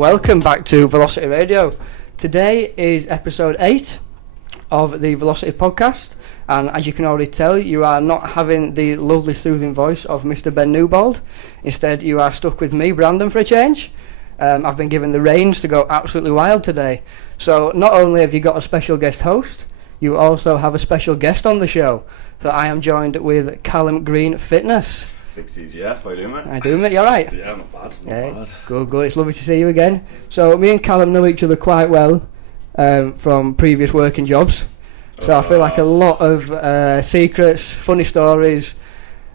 welcome back to Velocity Radio. Today is episode 8 of the Velocity podcast, and as you can already tell, you are not having the lovely soothing voice of Mr. Ben Newbold. Instead, you are stuck with me, Brandon, for a change. I've been given the reins to go absolutely wild today. So not only have you got a special guest host, you also have a special guest on the show. So I am joined with Callum Green Fitness. Big CGF, how you doing, mate? I do, mate, you alright? Yeah, not bad, not bad. Good, it's lovely to see you again. So me and Callum know each other quite well from previous working jobs. So I feel like a lot of secrets, funny stories,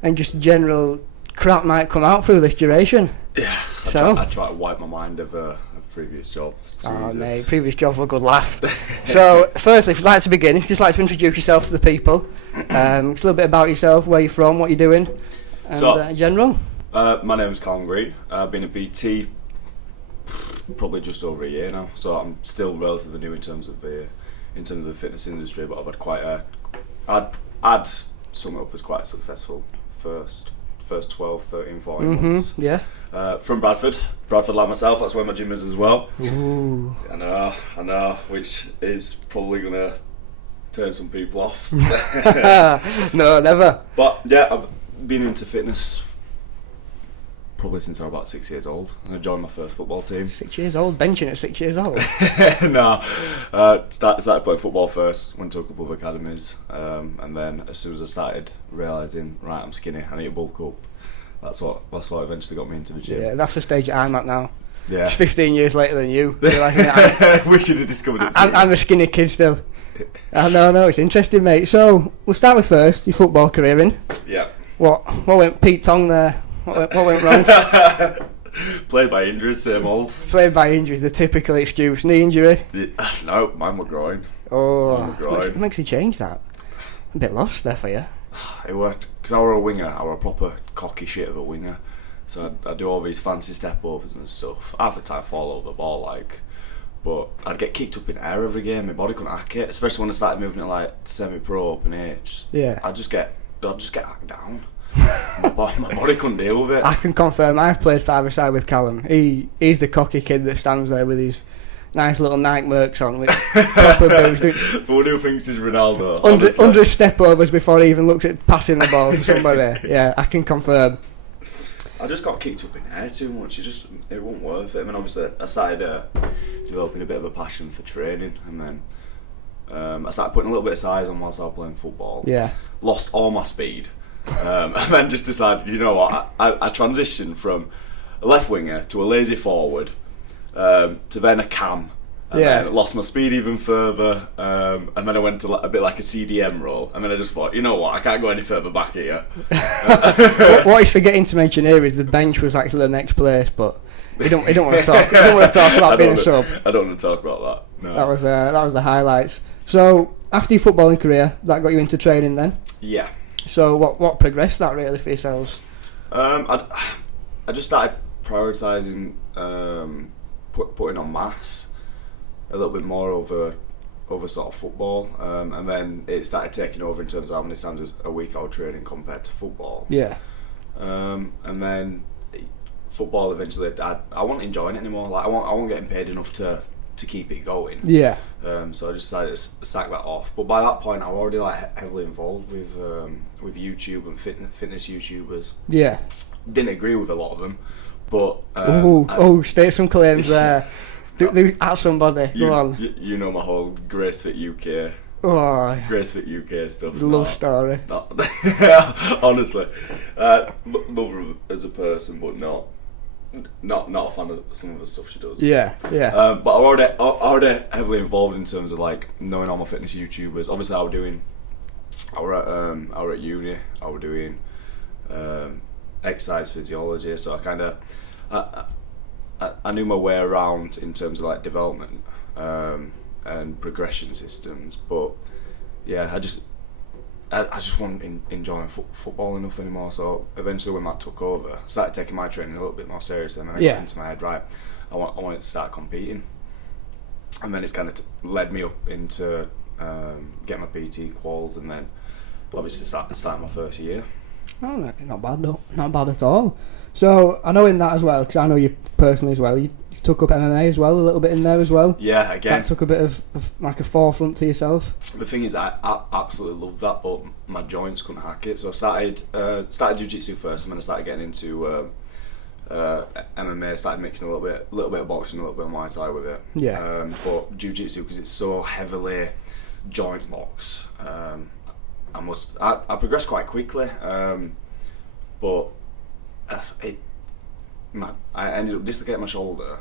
and just general crap might come out through this duration. Yeah, I try to wipe my mind of previous jobs. Oh, mate, previous jobs were a good laugh. So, firstly, if you'd like to begin, if you'd just like to introduce yourself to the people, just a little bit about yourself, where you're from, what you're doing, and in general. My name is Callum Green. I've been at BT probably just over a year now, so I'm still relatively new in terms of the fitness industry, but I've had quite I'd sum it up as quite a successful first 12, 13, 14 months. Yeah. From Bradford like myself, that's where my gym is as well. Ooh. I know, which is probably going to turn some people off. No, never. But yeah, I've been into fitness probably since I was about 6 years old, and I joined my first football team. 6 years old? Benching at 6 years old? No, started playing football first, went to a couple of academies, and then as soon as I started realising, right, I'm skinny, I need to bulk up, that's what eventually got me into the gym. Yeah, that's the stage I'm at now. Yeah. Just 15 years later than you, realising that we should have discovered it. I'm a skinny kid still. No, it's interesting, mate. So, we'll start with first, your football career in. Yeah. What went Pete Tong there? What went wrong? Played by injuries, same old. Played by injuries, the typical excuse. Knee injury? Yeah, no, mine were groin. Oh, it makes you change that. A bit lost there for you. It worked, because I were a winger, I were a proper cocky shit of a winger. So I'd do all these fancy step overs and stuff. Half the time fall over the ball, but I'd get kicked up in air every game, my body couldn't hack it, especially when I started moving it like semi-pro open age. Yeah. I'd just get hacked down. my body couldn't deal with it. I can confirm I've played five-a-side with Callum. He's the cocky kid that stands there with his nice little Nike Mercs on with proper boots. For one who thinks he's Ronaldo. Under step overs before he even looks at passing the ball to somebody. Yeah, I can confirm. I just got kicked up in air too much. It wasn't worth it. I mean, obviously, I started developing a bit of a passion for training, and then I started putting a little bit of size on whilst I was playing football. Yeah. Lost all my speed. And then just decided, you know what, I transitioned from a left winger to a lazy forward, to then a cam, and then lost my speed even further, and then I went to a bit like a CDM role, and then I just thought, you know what, I can't go any further back here. What he's forgetting to mention here is the bench was actually the next place, but he don't want to talk. He don't want to talk about being a sub. I don't want to talk about that. No. That was the highlights. So after your footballing career, that got you into training then? Yeah. So what progressed that really for yourselves? I just started prioritising putting on mass a little bit more over sort of football, and then it started taking over in terms of how many times a week I was training compared to football. Yeah. And then football eventually, I wasn't enjoying it anymore. Like I wasn't getting paid enough to keep it going. Yeah. So I just decided to sack that off. But by that point, I was already heavily involved with YouTube and fitness YouTubers. Yeah. Didn't agree with a lot of them, but state some claims there. At somebody. Go on. You know my whole GraceFit UK. Oh, GraceFit UK stuff. Love story. Honestly, love her as a person, but not a fan of some of the stuff she does. Yeah. But I already heavily involved in terms of knowing all my fitness YouTubers. Obviously, I were at uni. I were doing exercise physiology, so I knew my way around in terms of development and progression systems. But yeah, I just wasn't enjoying football enough anymore. So eventually, when that took over, I started taking my training a little bit more seriously, and then I got into my head, right, I wanted to start competing, and then it's kind of led me up into getting my PT quals, and then obviously starting my first year. Oh, no, not bad though. Not bad at all. So I know in that as well, because I know you personally as well. You took up MMA as well, a little bit in there as well. Yeah, again. That took a bit of like a forefront to yourself. The thing is, I absolutely love that, but my joints couldn't hack it. So I started jiu-jitsu first, and then I started getting into MMA. Started mixing a little bit of boxing, a little bit of Muay Thai with it. Yeah. But jiu-jitsu, because it's so heavily joint locks, I progressed quite quickly, but I ended up dislocating my shoulder.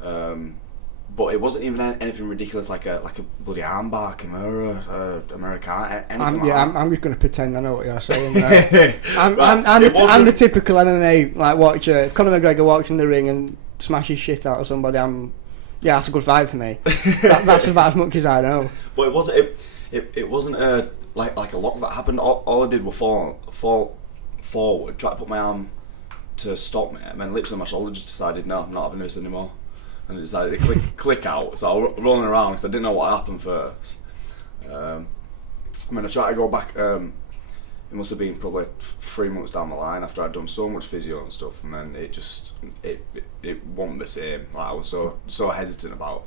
But it wasn't even anything ridiculous like a bloody armbar, Kimura, Americana, anything like that. I'm just going to pretend I know what you're saying there. I'm the typical MMA, like, watcher. Conor McGregor walks in the ring and smashes shit out of somebody. That's a good fight to me. That's about as much as I know. But it wasn't like a lock that happened. All I did was fall forward, try to put my arm to stop me, and then literally my shoulder just decided, no, I'm not having this anymore. And it decided to click out. So I was rolling around because I didn't know what happened first. And then I tried to go back. It must have been probably 3 months down the line after I'd done so much physio and stuff, and then it just it wasn't the same. Like I was so hesitant about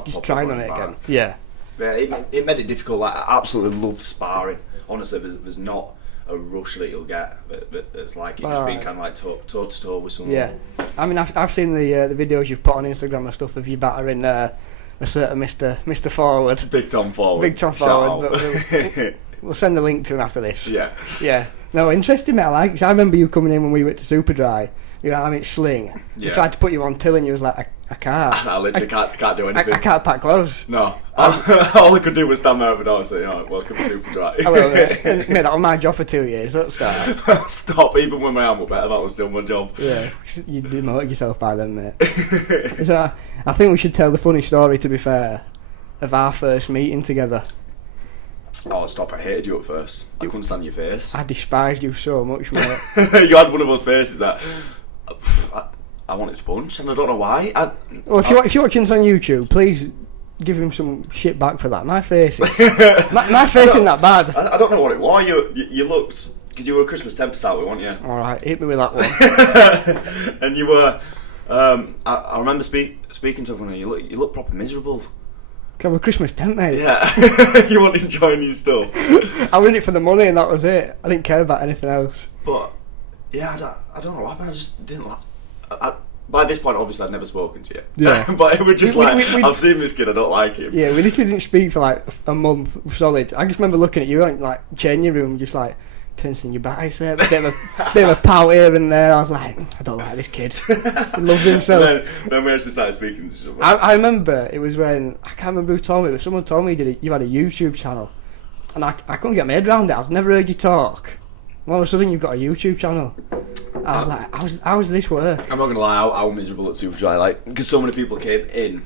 just trying on it again. Yeah, it made it difficult. Like, I absolutely loved sparring. Honestly, there's not a rush that you'll get, but it's like you just being kind of like toe to toe with someone. Yeah, I mean, I've seen the videos you've put on Instagram and stuff of you battering a certain Mr. Forward. Big Tom Forward. But we'll send the link to him after this. Yeah. No, interesting, mate. I like it. 'Cause I remember you coming in when we went to Superdry. You know, I mean, sling. Yeah. They tried to put you on till, and you was like, I can't. I literally can't do anything. I can't pack clothes. No. All I could do was stand there over and say, welcome to Superdry. Hello, mate. Mate, that was my job for 2 years. Don't start. Stop. Even when my arm was better, that was still my job. Yeah. You demoted yourself by then, mate. So, I think we should tell the funny story, to be fair, of our first meeting together. Oh, stop. I hated you at first. I couldn't stand your face. I despised you so much, mate. You had one of those faces that I wanted to punch, and I don't know why. If you're watching this on YouTube, please give him some shit back for that. My face is... my face isn't that bad. I don't know what it was. You looked... Because you were a Christmas temp to start with, weren't you? Alright, hit me with that one. And you were... I remember speaking to everyone, and you look proper miserable. Because I'm a Christmas tent, mate. Yeah. You weren't enjoying your stuff. I was in it for the money, and that was it. I didn't care about anything else. But, yeah, I don't know what happened. I just didn't like... By this point, obviously, I'd never spoken to you. Yeah. But it was just I've seen this kid, I don't like him. Yeah, we literally didn't speak for like a month solid. I just remember looking at you in like changing room, just like tensing your bicep, bit of a pout here and there. I was like, I don't like this kid. He loves himself. Then we actually started speaking to each other. I remember it was when, I can't remember who told me, but someone told me you had a YouTube channel, and I couldn't get my head around it. I've never heard you talk. All of a sudden, you've got a YouTube channel. I was like, how does this work? I'm not gonna lie, I was miserable at Superdry, like, because so many people came in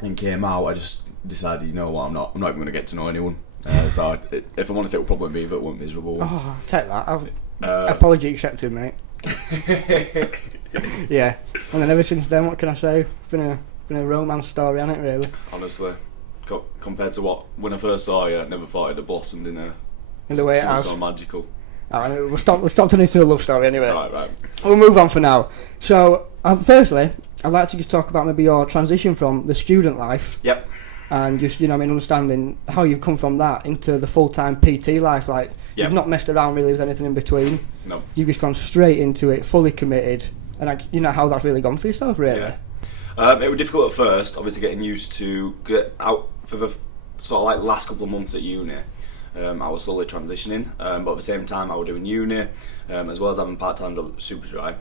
and came out. I just decided, you know what, I'm not even gonna get to know anyone. So if I'm honest, it would probably be that weren't miserable. Oh, I'll take that. Apology accepted, mate. Yeah, and then ever since then, what can I say? It's been a romance story, hasn't it? Really. Honestly, compared to when I first saw you, I never thought it'd have blossomed in the way it has. So magical. Alright, we'll stop turning into a love story anyway. Right. We'll move on for now. So, firstly, I'd like to just talk about maybe your transition from the student life. Yep. And just, understanding how you've come from that into the full-time PT life. Like, You've not messed around really with anything in between. No. You've just gone straight into it, fully committed. And how that's really gone for yourself, really. Yeah. It was difficult at first, obviously getting used to get out for the sort of like last couple of months at uni. I was slowly transitioning, but at the same time I was doing uni, as well as having part-time job at Superdry,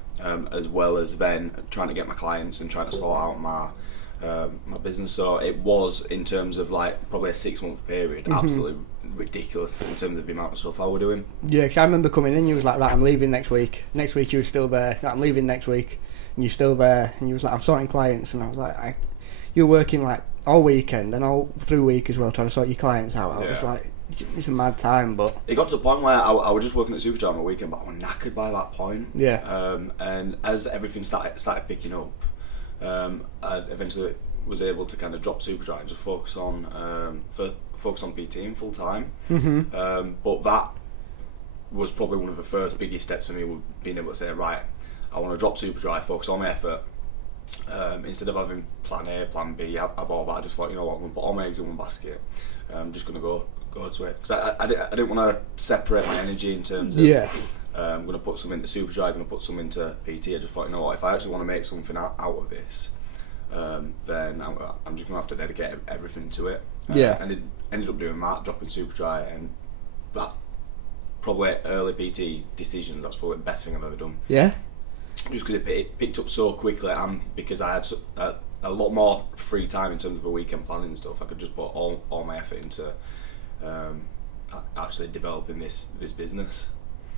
as well as then trying to get my clients and trying to sort out my business. So it was, in terms of like probably a 6-month period, absolutely ridiculous in terms of the amount of stuff I was doing. Yeah, because I remember coming in, you was like, right, I'm leaving next week. Next week you were still there. Right, I'm leaving next week, and you're still there. And you was like, I'm sorting clients, and I was like, you were working like all weekend and all through week as well, trying to sort your clients out. I was like, it's a mad time, but it got to a point where I was just working at Superdry on a weekend, but I was knackered by that point. Yeah. And as everything started picking up, I eventually was able to kind of drop Superdry and just focus on PT full time. But was probably one of the first biggest steps for me, being able to say, right, I want to drop Superdry, focus on my effort. Instead of having plan A, plan B, have all that, I just thought, you know what, I'm going to put all my eggs in one basket. I'm just going to go to it. Because I didn't want to separate my energy in terms of, I'm going to put some into Superdry, I'm going to put some into PT. I just thought, you know what, if I actually want to make something out of this, then I'm just going to have to dedicate everything to it. And it ended up doing that, dropping Superdry, and that probably early PT decisions, that's probably the best thing I've ever done. Yeah. Just because it picked up so quickly, and because I had a lot more free time in terms of the weekend planning and stuff, I could just put all my effort into actually developing this business.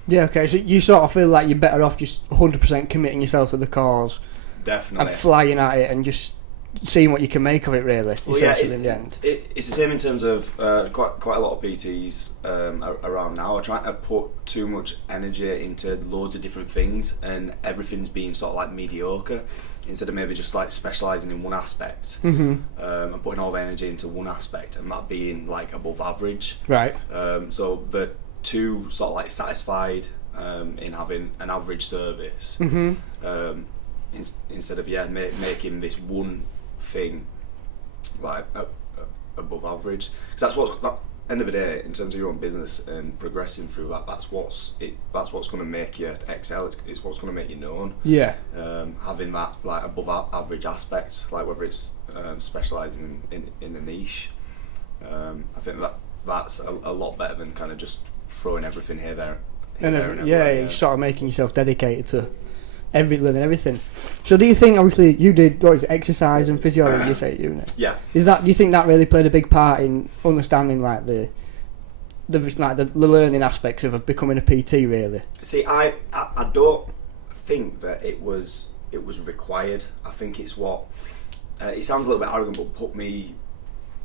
Yeah, okay, so you sort of feel like you're better off just 100% committing yourself to the cause. Definitely. And flying at it and just seeing what you can make of it, really, essentially, in the end. It's the same in terms of quite a lot of PTs around now are trying to put too much energy into loads of different things, and everything's being sort of like mediocre, instead of maybe just like specialising in one aspect, and putting all the energy into one aspect, and that being like above average. Right. So the two sort of like satisfied in having an average service, instead of making this one thing like above average, because that's what's at the end of the day, in terms of your own business and progressing through that, that's what's going to make you excel. It's what's going to make you known. Yeah. Having that like above average aspect, like whether it's specialising in a niche, I think that's a lot better than kind of just throwing everything here, there, and everywhere. You're sort of making yourself dedicated to learning everything. So do you think, obviously you did exercise and physiology, you say at uni? Yeah. Do you think that really played a big part in understanding like the learning aspects of becoming a PT, really? See, I don't think that it was required. I think it's what it sounds a little bit arrogant, but put me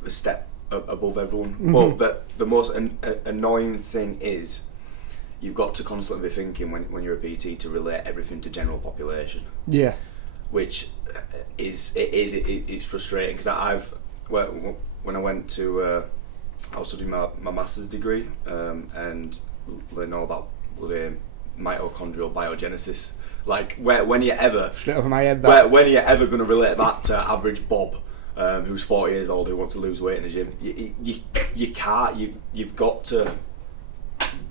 a step above everyone. But the most annoying thing is, you've got to constantly be thinking when you're a PT to relate everything to general population. Yeah. Which it's frustrating, because when I went to I was studying my master's degree, and learning all about bloody mitochondrial biogenesis. Like when are you ever straight over my head, when are you ever going to relate that to average Bob, who's 40 years old, who wants to lose weight in the gym? You can't. You've got to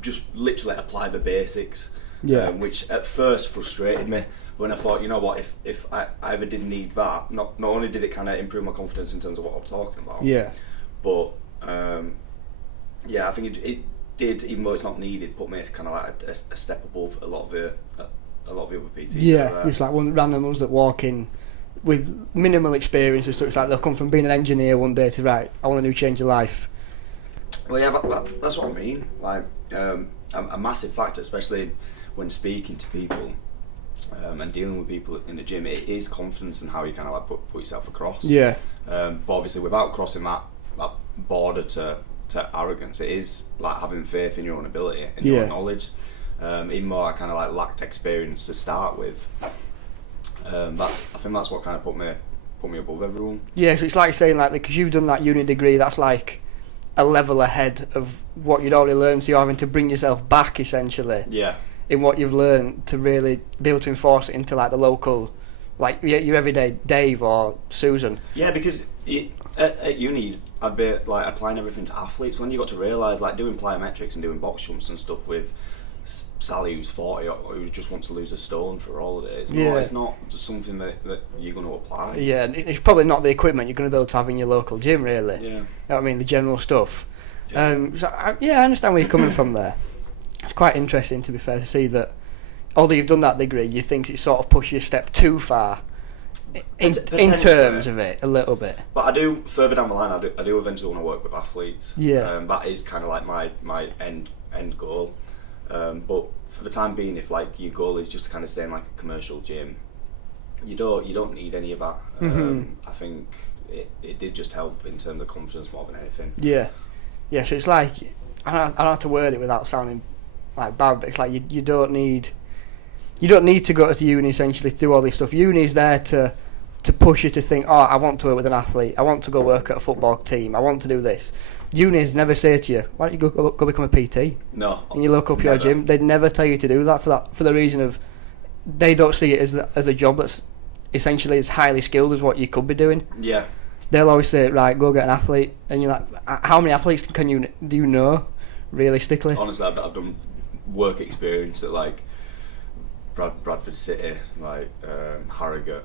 just literally apply the basics, which at first frustrated me. When I thought, you know what, if I ever did need that, not only did it kind of improve my confidence in terms of what I'm talking about, but I think it did, even though it's not needed, put me kind of like a step above a lot of the other PTs. Yeah, it's like one random ones that walk in with minimal experience and stuff. It's like they'll come from being an engineer one day to, right, I want a new change of life. Well, yeah, that's what I mean. Like a massive factor, especially when speaking to people and dealing with people in the gym, it is confidence and how you kind of like put yourself across. Yeah. But obviously, without crossing that border to arrogance, it is like having faith in your own ability and your own knowledge. Even though I kind of like lacked experience to start with, I think that's what kind of put me above everyone. Yeah, so it's like saying, like, because you've done that uni degree, that's like a level ahead of what you'd already learned, so you're having to bring yourself back, essentially. Yeah. In what you've learned, to really be able to enforce it into like the local, like your everyday Dave or Susan. Yeah, because at uni, I'd be like applying everything to athletes. When you got to realise, like, doing plyometrics and doing box jumps and stuff with Sally, who's 40, or who just wants to lose a stone for holidays. No, it's not just something that you're going to apply. Yeah, it's probably not the equipment you're going to be able to have in your local gym, really. Yeah. You know what I mean? The general stuff. Yeah. I understand where you're coming from there. It's quite interesting, to be fair, to see that although you've done that degree, you think it sort of pushed you a step too far in terms of it, a little bit. But I do, further down the line, I do eventually want to work with athletes. Yeah. That is kind of like my end goal. But for the time being, if like your goal is just to kind of stay in like a commercial gym, you don't need any of that. I think it did just help in terms of confidence more than anything. Yeah. So it's like, I don't have to word it without sounding like bad, but it's like you don't need to go to uni essentially to do all this stuff. Uni is there to to push you to think, oh, I want to work with an athlete, I want to go work at a football team, I want to do this. Unis never say to you, why don't you go become a PT? No. And you look up your gym. They'd never tell you to do that for the reason of they don't see it as a job that's essentially as highly skilled as what you could be doing. Yeah. They'll always say, right, go get an athlete, and you're like, how many athletes do you know, realistically? Honestly, I've done work experience at like Bradford City, like Harrogate,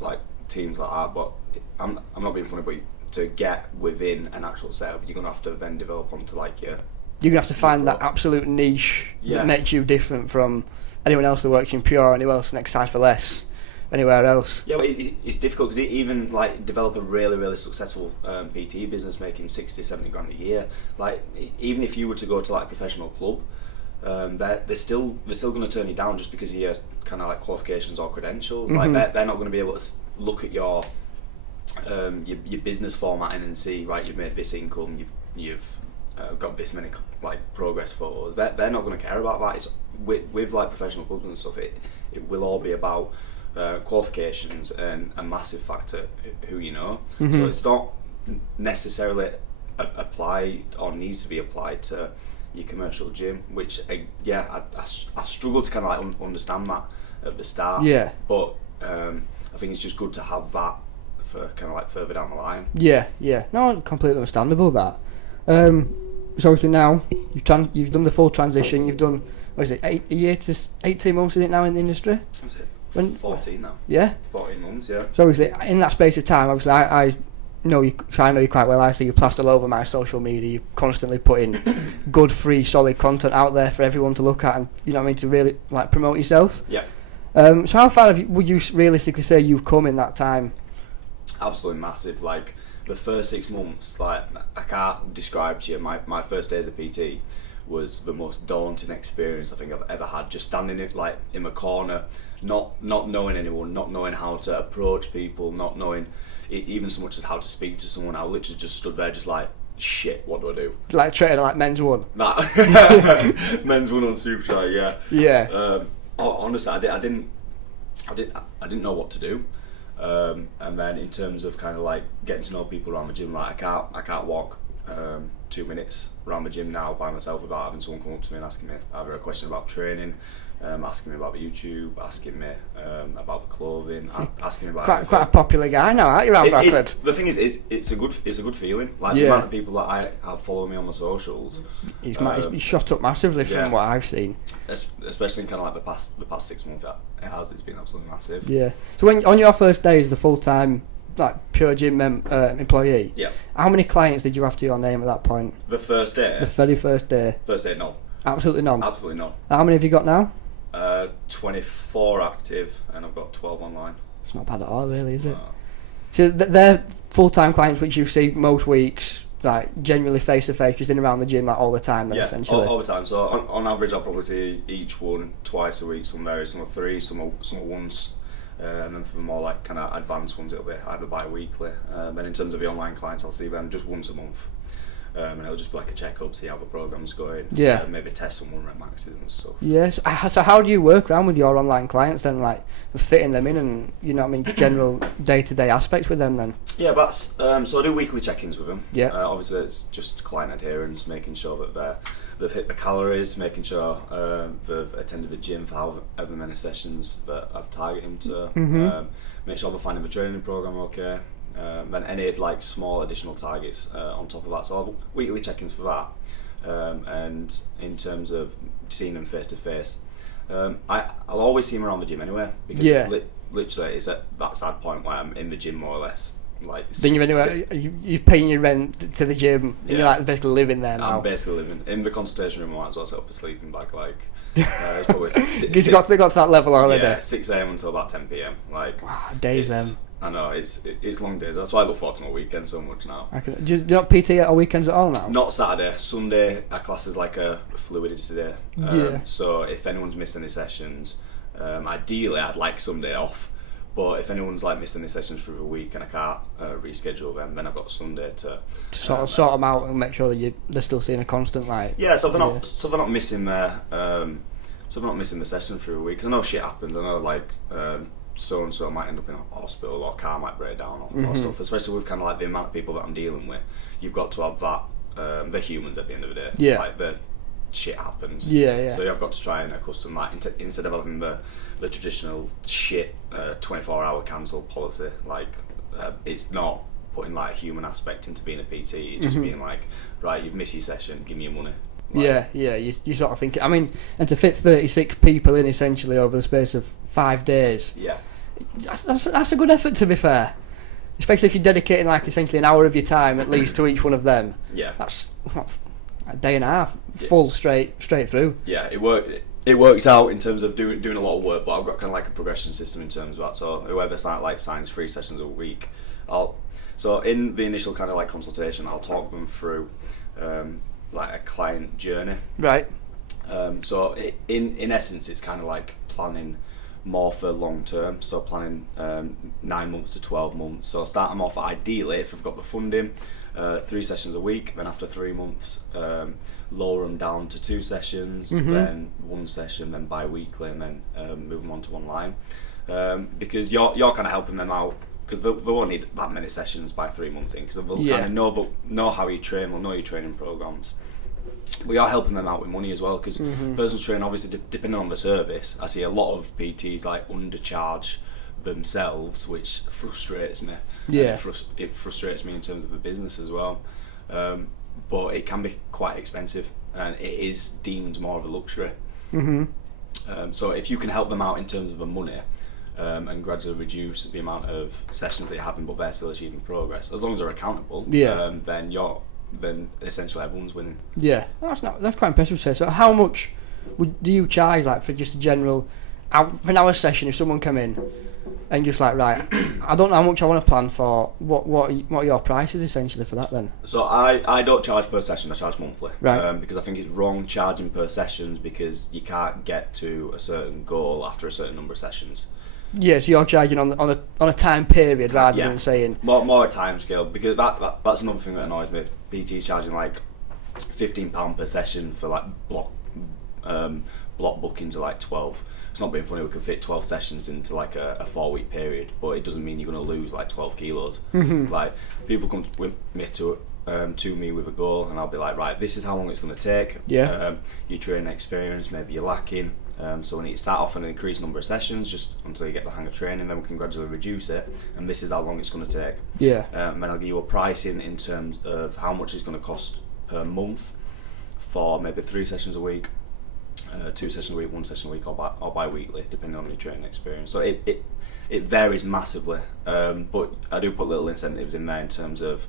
like teams like that. But I'm not being funny, but to get within an actual setup, you're gonna have to then develop onto like you're gonna have to find that absolute niche that makes you different from anyone else that works in Pure, anyone else next side for less. Anywhere else. Yeah, but it's difficult because even like develop a really, really successful PT business making 60, 70 grand a year. Like even if you were to go to like a professional club, they're still going to turn you down just because of your kind of like qualifications or credentials. Mm-hmm. Like they're not going to be able to look at your business formatting and see, right, you've made this income, you've got this many like progress photos. They're not going to care about that. It's with like professional clubs and stuff. It will all be about qualifications and a massive factor who you know. Mm-hmm. So it's not necessarily applied or needs to be applied to your commercial gym, which I struggle to kind of like understand that at the start. Yeah. But I think it's just good to have that for kind of like further down the line. Yeah. No, completely understandable that. So obviously now you've done the full transition. You've done, what is it, 8 years to 18 months, is it now in the industry? Is it 14 now? Yeah. 14 months, yeah. So obviously in that space of time, obviously I know you. So I know you quite well. I see you plastered all over my social media. You constantly putting good, free, solid content out there for everyone to look at, and you know what I mean, to really like promote yourself. Yeah. So how far would you realistically say you've come in that time? Absolutely massive. Like the first 6 months, like I can't describe to you. My first day as a PT was the most daunting experience I think I've ever had. Just standing in my corner, not knowing anyone, not knowing how to approach people, not knowing even so much as how to speak to someone. I literally just stood there, just like, shit, what do I do? Like training like men's one. Nah. Men's one on Supertry, yeah. Yeah. Honestly, I didn't know what to do. And then in terms of kind of like getting to know people around the gym, like I can't walk 2 minutes around the gym now by myself without having someone come up to me and asking me either a question about training, asking me about the YouTube, asking me about the clothing, asking me about quite a popular guy now, aren't you, around Bradford? The thing is it's a good feeling. Like the amount of people that I have following me on the socials, he's shot up massively from what I've seen. Especially in kind of like the past 6 months, it's been absolutely massive. Yeah. So when on your first day as the full time like Pure Gym employee, yeah, how many clients did you have to your name at that point? The first day. The very first day. First day, no. Absolutely none. Absolutely none. How many have you got now? 24 active, and I've got 12 online. It's not bad at all, really, is it? So they're full-time clients which you see most weeks, like generally face-to-face, just in around the gym like all the time then, essentially? all the time. So on average I'll probably see each one twice a week. Some vary, some are 3, some are once. And then for the more like kind of advanced ones it'll be either bi-weekly. And in terms of the online clients I'll see them just once a month. And it'll just be like a check-up, see how the program's going. Yeah. Maybe test some 1 rep maxes and stuff. Yes. So how do you work around with your online clients then, like fitting them in and, you know what I mean, general day-to-day aspects with them then? Yeah, that's so I do weekly check-ins with them. Yeah. Obviously it's just client adherence, making sure that they've hit the calories, making sure they've attended the gym for however many sessions that I've targeted them to. Mm-hmm. Make sure they're finding the training program okay. Then any like small additional targets on top of that. So I'll have weekly check-ins for that. And in terms of seeing them face to face, I'll always see them around the gym anyway, because literally it's at that sad point where I'm in the gym more or less. Like then you're paying your rent to the gym, and you're like basically living there now. I'm basically living in the consultation room. I might as well set up a sleeping bag. Like it's probably they got to that level already. Yeah, 6 a.m. until about 10 p.m. Like wow, days then. I know it's long days. That's why I look forward to my weekend so much now. Do you not PT at weekends at all now? Not Saturday. Sunday our class is like a fluidity day. So if anyone's missed any sessions, ideally I'd like Sunday off. But if anyone's like missed any sessions for a week and I can't reschedule them, then I've got Sunday to sort them out and make sure that they're still seeing a constant like. Yeah, so they're not missing their so they're not missing the session for a week. Because I know shit happens. I know like so and so might end up in a hospital, or car might break down, or stuff. Especially with kind of like the amount of people that I'm dealing with, you've got to have that. They're humans at the end of the day. Yeah. Like the shit happens. Yeah. So you've got to try and accustom that instead of having the traditional shit 24-hour cancel policy. Like it's not putting like a human aspect into being a PT. It's just being like, right, you've missed your session, give me your money. Like, you sort of think. I mean, and to fit 36 people in essentially over the space of 5 days. Yeah. That's a good effort, to be fair. Especially if you're dedicating like essentially an hour of your time at least to each one of them. Yeah. That's a day and a half full straight through. Yeah, it works out in terms of doing a lot of work, but I've got kind of like a progression system in terms of that. So whoever signs 3 sessions a week, so in the initial kind of like consultation, I'll talk them through like a client journey. Right. So in essence, it's kind of like planning more for long term. So planning 9 months to 12 months. So start them off ideally if I've got the funding, 3 sessions a week. Then after 3 months, lower them down to 2 sessions, then 1 session, then bi-weekly, and then move them on to online. Because you're kind of helping them out. Because they won't need that many sessions by 3 months in, because they'll kind of know how you train, they'll know your training programs. We are helping them out with money as well, because personal training, obviously, depending on the service, I see a lot of PTs like undercharge themselves, which frustrates me. Yeah, it frustrates me in terms of the business as well. But it can be quite expensive, and it is deemed more of a luxury. So if you can help them out in terms of the money, and gradually reduce the amount of sessions that you're having, but they're still achieving progress, as long as they're accountable, then essentially everyone's winning. Yeah, that's quite impressive to say. So how much do you charge, like, for just a general for an hour session? If someone come in and just like, right, I don't know how much I want to plan for, what are your prices essentially for that then? So I don't charge per session, I charge monthly. Right. Because I think it's wrong charging per sessions, because you can't get to a certain goal after a certain number of sessions. Yeah, so you're charging on a time period rather than saying more a time scale, because that's another thing that annoys me. PT's charging like £15 per session for like block bookings of like 12. It's not being funny, we can fit 12 sessions into like a 4-week period, but it doesn't mean you're going to lose like 12 kilos. Like, people come with me to me with a goal, and I'll be like, right, this is how long it's going to take. Your training experience, maybe you're lacking. So we need to start off an increased number of sessions just until you get the hang of training, then we can gradually reduce it, and this is how long it's going to take. And then I'll give you a pricing in terms of how much it's going to cost per month for maybe 3 sessions a week, 2 sessions a week, 1 session a week, or bi-weekly, depending on your training experience. So it varies massively, but I do put little incentives in there in terms of,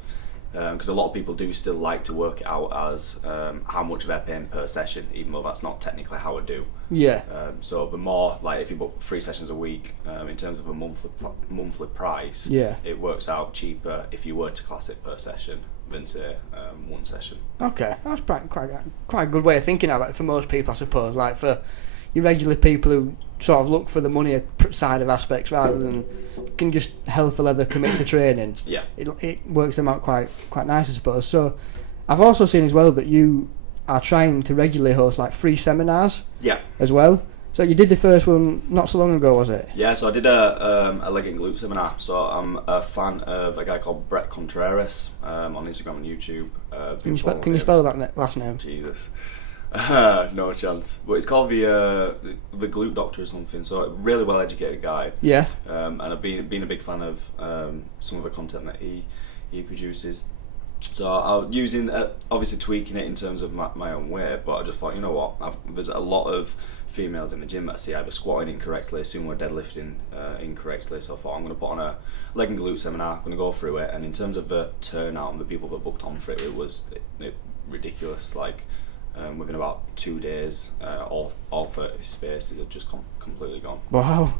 because a lot of people do still like to work it out as how much they're paying per session, even though that's not technically how I do. So the more, like, if you book 3 sessions a week, in terms of a monthly price, it works out cheaper if you were to class it per session than say 1 session. Okay, that's quite a good way of thinking about it for most people, I suppose. Like, for your regular people who sort of look for the money side of aspects rather than can just hell for leather commit to training. It works them out quite nice, I suppose. So I've also seen as well that you are trying to regularly host like free seminars as well. So you did the first one not so long ago, was it? Yeah, so I did a leg and glute seminar. So I'm a fan of a guy called Brett Contreras on Instagram and YouTube. Can you spell that last name? Jesus. No chance. But it's called the Glute Doctor or something. So a really well educated guy. And I've been a big fan of some of the content that he produces. So I'm using, obviously tweaking it in terms of my own way, but I just thought, you know what, there's a lot of females in the gym that I see either squatting incorrectly, sumo deadlifting incorrectly, so I thought I'm going to put on a leg and glute seminar, I'm going to go through it, and in terms of the turnout and the people that booked on for it, it was ridiculous. Like, within about 2 days, all 30 spaces had just completely gone. Wow.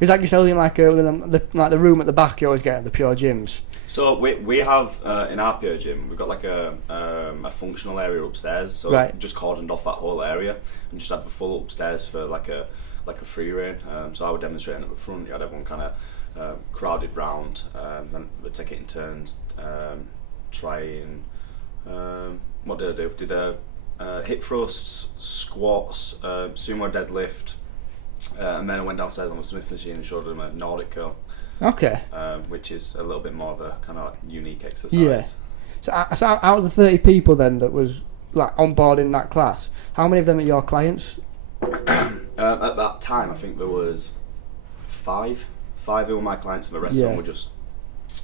Is that you're selling like the room at the back you always get at the Pure gyms? So we have in our Pure gym, we've got like a functional area upstairs, so just cordoned off that whole area and just have a full upstairs for like a free reign. So I would demonstrate at the front, you had everyone kind of crowded round, and we'd take it in turns, trying, what did I do? Did hip thrusts, squats, sumo deadlift, And then I went downstairs on the Smith machine and showed them a Nordic curl. Okay. Which is a little bit more of a kind of unique exercise. Yeah. So out of the 30 people then that was like on board in that class, how many of them are your clients? At that time, I think there was five who were my clients, and the rest of them were just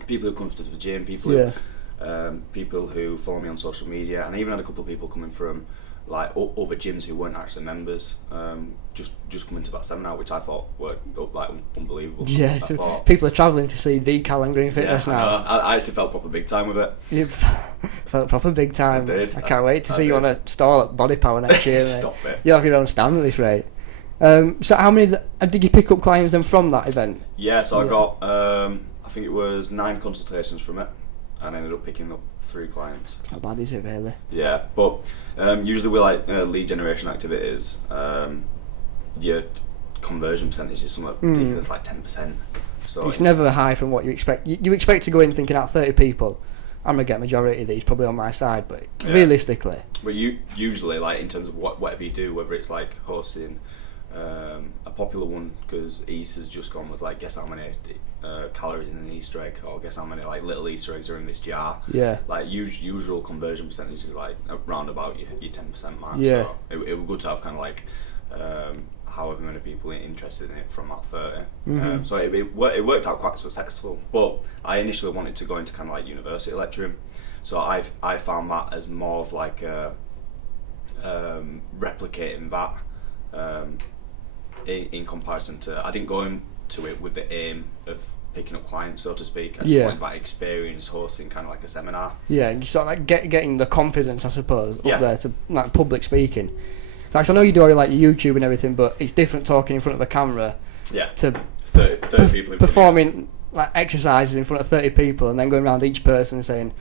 people who come to the gym, people who follow me on social media, and I even had a couple of people coming from like other gyms who weren't actually members, just coming to that seminar, which I thought were like unbelievable. Yeah, people are travelling to see the Callum Green Fitness now. I actually felt proper big time with it. You felt proper big time. I did. I can't wait to see you on a stall at Body Power next year. Stop it. You'll have your own stand at this rate. So how many did you pick up clients then from that event? Yeah, so I got I think it was 9 consultations from it, and I ended up picking up 3 clients. How bad is it really? Yeah, but usually with like lead generation activities, your conversion percentage is somewhat ridiculous, like 10%. So it's never high from what you expect. You expect to go in thinking out 30 people, I'm gonna get majority of these probably on my side, but realistically. But you usually, like in terms of whatever you do, whether it's like hosting. A popular one, because East has just gone, was like, guess how many calories in an Easter egg, or guess how many like little Easter eggs are in this jar. Yeah. Like usual conversion percentage is like around about your 10% mark. Yeah. So it was good to have kind of like however many people interested in it from that 30. Mm-hmm. So it worked out quite successful. But I initially wanted to go into kind of like university lecturing. So I found that as more of like replicating that. In comparison to, I didn't go into it with the aim of picking up clients, so to speak. I just wanted that experience hosting kind of like a seminar. Yeah, and you sort of like getting the confidence, I suppose, up there to like public speaking. Like I know you do like your YouTube and everything, but it's different talking in front of a camera. Yeah. To 30 people performing like exercises in front of 30 people, and then going around each person and saying,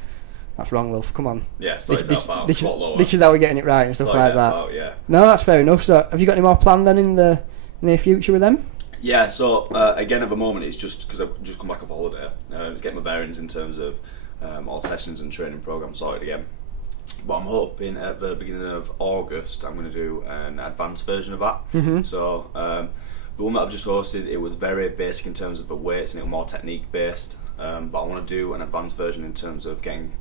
"That's wrong, love. Come on." Yeah, this is how we're getting it right and stuff like that. No, that's fair enough. So, have you got any more planned then in the near future with them? Yeah. So again, at the moment, it's just because I've just come back off a holiday. It's getting my bearings in terms of all sessions and training programs sorted again. But I'm hoping at the beginning of August, I'm going to do an advanced version of that. Mm-hmm. So the one that I've just hosted, it was very basic in terms of the weights and it was more technique based. But I want to do an advanced version in terms of getting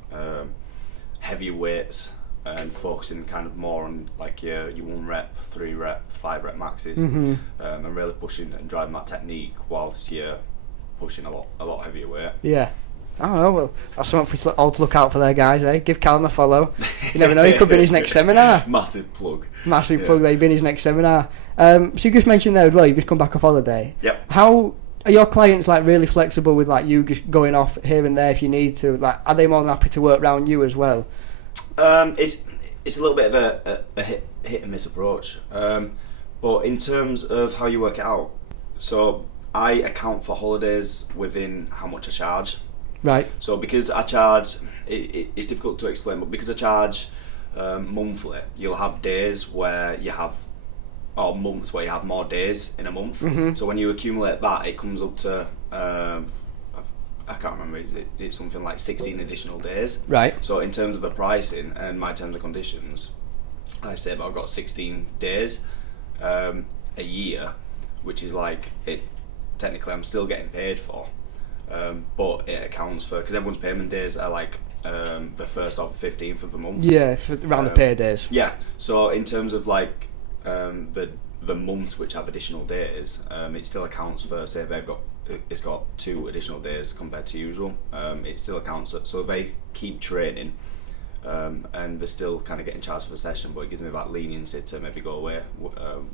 heavier weights and focusing kind of more on like your 1 rep, 3 rep, 5 rep maxes, and really pushing and driving that technique whilst you're pushing a lot heavier weight. Yeah. I don't know, well, that's something for all to look out for there, guys, eh? Give Callum a follow. You never know, he could be in his next seminar. Massive plug there, he'd be in his next seminar. So you just mentioned there as well, you've just come back off holiday. Yep. How are your clients like really flexible with like you just going off here and there if you need to? Like, are they more than happy to work around you as well? It's a little bit of a hit and miss approach. But in terms of how you work it out, so I account for holidays within how much I charge. Right. So because I charge, it's difficult to explain, but because I charge monthly, you'll have days where you have, or months where you have more days in a month. Mm-hmm. So when you accumulate that, it comes up to, I can't remember, it's something like 16 additional days. Right. So in terms of the pricing and my terms and conditions, I say that I've got 16 days a year, which is like, technically I'm still getting paid for. But it accounts for, because everyone's payment days are like the 1st or 15th of the month. Yeah, around the pay days. Yeah, so in terms of like the months which have additional days, it still accounts for, say it's got 2 additional days compared to usual. It still accounts, so they keep training, and they're still kind of getting charged for the session, but it gives me that leniency to maybe go away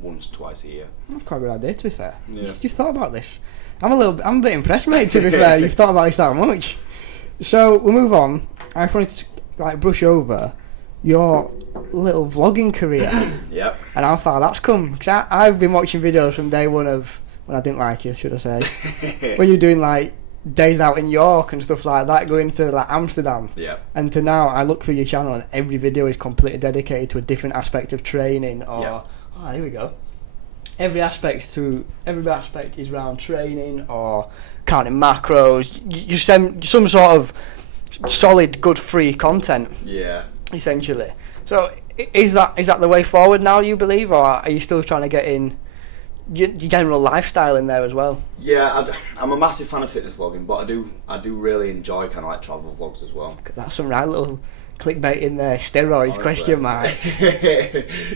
once, twice a year. That's quite a good idea, to be fair. Yeah. You've thought about this. I'm a bit impressed, mate, to be fair. You've thought about this that much. So we'll move on. I just wanted to like brush over your little vlogging career. Yep. And how far that's come. Because I've been watching videos from day one of when I didn't like you, should I say, when you're doing like days out in York and stuff like that, going to like Amsterdam. Yeah. And to now, I look through your channel and every video is completely dedicated to a different aspect of training. Or here we go. Every aspect is around training or counting macros. You send some sort of solid, good, free content. Yeah. Essentially. So is that the way forward now? You believe, or are you still trying to get in general lifestyle in there as well. Yeah, I'm a massive fan of fitness vlogging, but I do really enjoy kind of like travel vlogs as well. That's some right little clickbate in there. Steroids, Honestly. question mark.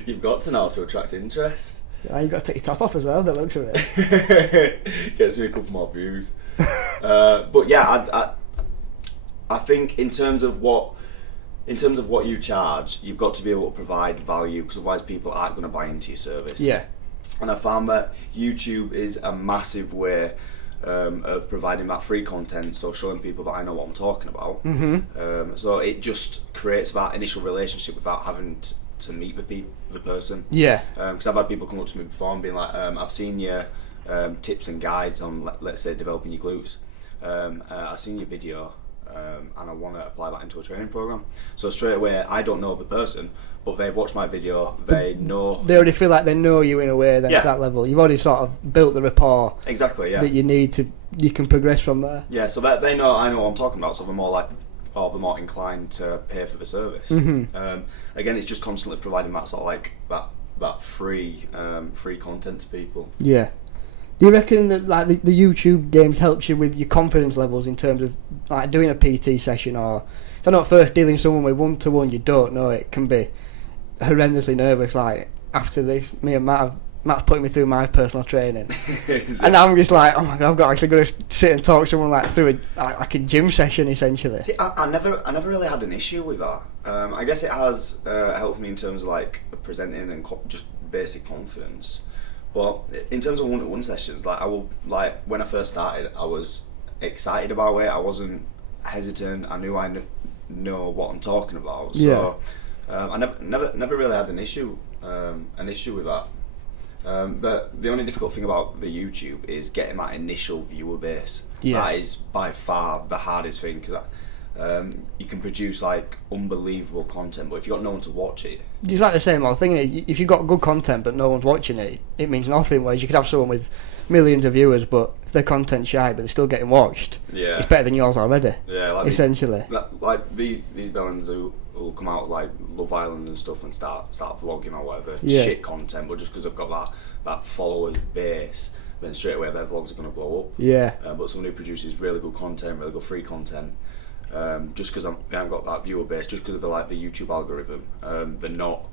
You've got to know to attract interest. Yeah, you've got to take your top off as well, the looks of it. Gets me a couple more views. But yeah, I think in terms of what you charge, you've got to be able to provide value, because otherwise people aren't going to buy into your service. Yeah. And I found that YouTube is a massive way of providing that free content, so showing people that I know what I'm talking about. Mm-hmm. So it just creates that initial relationship without having to meet the person. Yeah. Because I've had people come up to me before and being like, I've seen your tips and guides on, let's say, developing your glutes. I've seen your video, and I want to apply that into a training program. So straight away, I don't know the person, but they've watched my video, they know... They already feel like they know you in a way then, to that level. You've already sort of built the rapport that you need to... You can progress from there. Yeah, so that they know I know what I'm talking about, so they're more inclined to pay for the service. Mm-hmm. Again, it's just constantly providing that sort of like that free content to people. Yeah. Do you reckon that like the YouTube games helps you with your confidence levels in terms of like doing a PT session, or if not first dealing with someone with one-to-one you don't know, it can be horrendously nervous. Like after this, me and Matt's putting me through my personal training, and I'm just like, oh my god, I've got actually got to sit and talk to someone like through a gym session essentially. See, I never really had an issue with that. I guess it has helped me in terms of like presenting and just basic confidence. But in terms of one-to-one sessions, like when I first started, I was excited about it. I wasn't hesitant. I knew know what I'm talking about. So I never really had an issue with that. But the only difficult thing about the YouTube is getting that initial viewer base. Yeah. That is by far the hardest thing, because you can produce like unbelievable content, but if you've got no one to watch it, it's like the same old thing. If you've got good content but no one's watching it, it means nothing. Whereas you could have someone with millions of viewers, but if their content's shy but they're still getting watched, it's better than yours already. Yeah, like essentially. These villains who'll come out like Love Island and stuff and start vlogging or whatever, shit content, but just because they've got that followers base, then straight away their vlogs are going to blow up. Yeah. But someone who produces really good content, really good free content, just because they haven't got that viewer base, just because of the YouTube algorithm, they're not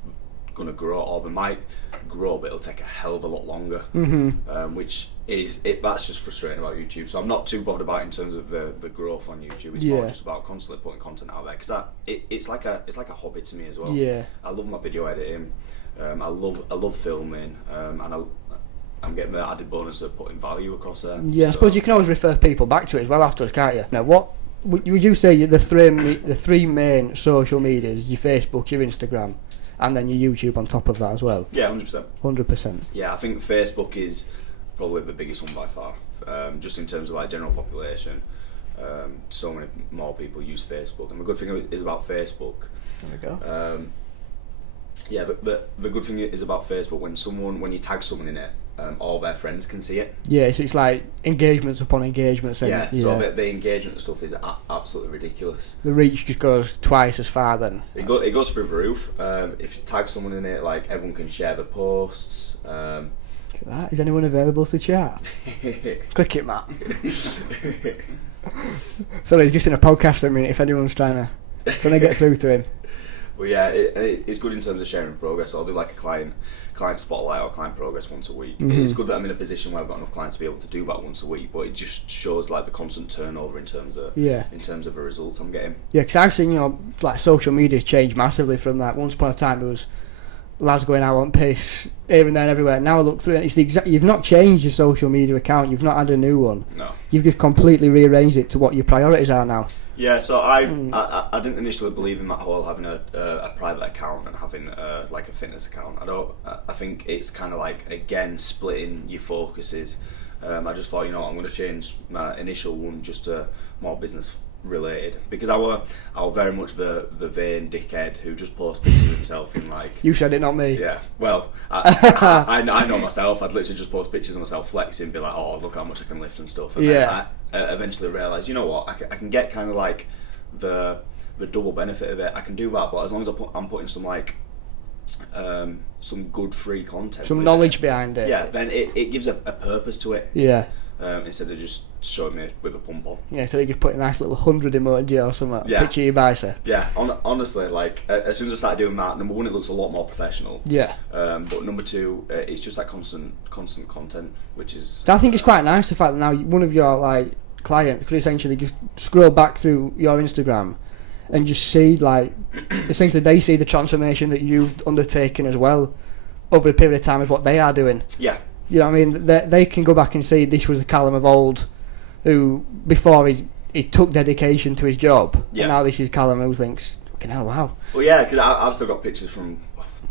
going to grow, or they might grow, but it'll take a hell of a lot longer. Mm-hmm. Which that's just frustrating about YouTube. So I'm not too bothered about it in terms of the growth on YouTube. It's more just about constantly putting content out there, because it's like a hobby to me as well. Yeah. I love my video editing. I love filming, and I'm getting the added bonus of putting value across there. Yeah, I suppose you can always refer people back to it as well afterwards, can't you? Now, what would you say the three main social medias? Your Facebook, your Instagram, and then your YouTube on top of that as well. Yeah, 100%. 100%. Yeah, I think Facebook is probably the biggest one by far. Just in terms of like general population, so many more people use Facebook, and the good thing is about Facebook. There we go. Yeah, but the good thing is about Facebook, when you tag someone in it, all their friends can see it. Yeah, so it's like engagements upon engagements. So the engagement stuff is absolutely ridiculous. The reach just goes twice as far then. It goes through the roof. If you tag someone in it, like everyone can share the posts. Look at that. Is anyone available to chat? Click it, Matt. Sorry, just in a podcast. I mean, if anyone's trying to get through to him. Well, yeah, it's good in terms of sharing progress. I'll do like a client spotlight or client progress once a week. Mm-hmm. It's good that I'm in a position where I've got enough clients to be able to do that once a week, but it just shows like the constant turnover in terms of the results I'm getting. Yeah, because I've seen like social media's changed massively from that. Once upon a time there was lads going out on piss here and there and everywhere. Now I look through it, it's you've not changed your social media account. You've not had a new one. No. You've just completely rearranged it to what your priorities are now. Yeah, so I didn't initially believe in that whole having a private account and having like a fitness account. I think it's kind of like, again, splitting your focuses. I just thought, I'm going to change my initial one just to more business related, because I were very much the vain dickhead who just posts pictures of himself in like... You said it, not me. Yeah, well, I know myself. I'd literally just post pictures of myself flexing, be like, oh, look how much I can lift and stuff. And then I eventually realised, you know what, I can get kind of like the double benefit of it. I can do that, but as long as I'm putting some like some good free content, some knowledge behind it. Yeah, then it gives a purpose to it. Yeah. Instead of just showing me with a pump on. Yeah, so you just put a nice little 100 emoji or something. Yeah. Picture your bicep. Yeah, honestly, like as soon as I started doing that, number one, it looks a lot more professional. Yeah. But number two, it's just like constant content, which is. So I think it's quite nice the fact that now one of your like clients could essentially just scroll back through your Instagram and just see like essentially they see the transformation that you've undertaken as well over a period of time as what they are doing. Yeah. You know what I mean? They can go back and see this was the Callum of old, who before he took dedication to his job, Yeah. and now this is Callum who thinks, fucking hell, wow. Well, yeah, because I've still got pictures from